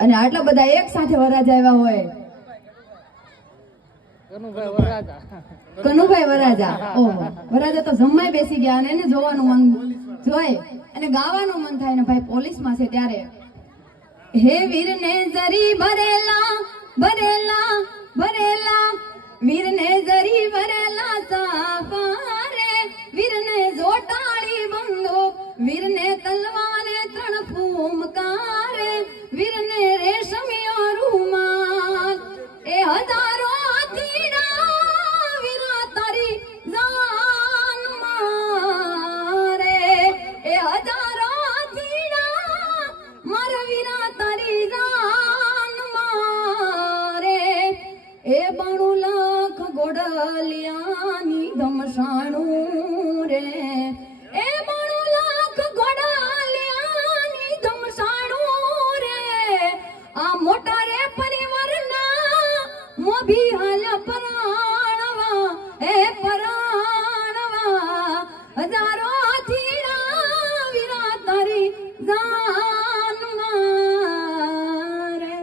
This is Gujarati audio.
અને આટલા બધા એક સાથે વરરાજા આવ્યા હોય. કનુભાઈ વરરાજા, ઓહો, વરરાજા તો જમવાય બેસી ગયા અને એને જોવાનું મન જોય અને ગાવાનું મન થાય ને ભાઈ પોલીસમાં છે ત્યારે હે વીરને જરી ભરેલા ભરેલા ભરેલા વીરને જરી ભરેલા સાફારે વીરને જોટાળી બંદૂક વીરને તલવારે ત્રણ ફૂમકારે વીરને રેશમિયો રૂમાલ એ હજારો હાથીડા વીરા તારી જાન મારે એ હજારો હાથીડા મારા વીરા તારી જાન મારે એ 92 લાખ ગોડલિયાની ધમસાણું રે એ 92 લાખ ગોડલિયાની ધમસાણું રે આ મોટા રે પરિવારના મોભી હાલ પરાણવા એ પરાણવા હજારો હાથીડા વીરા તારી જાન મારે.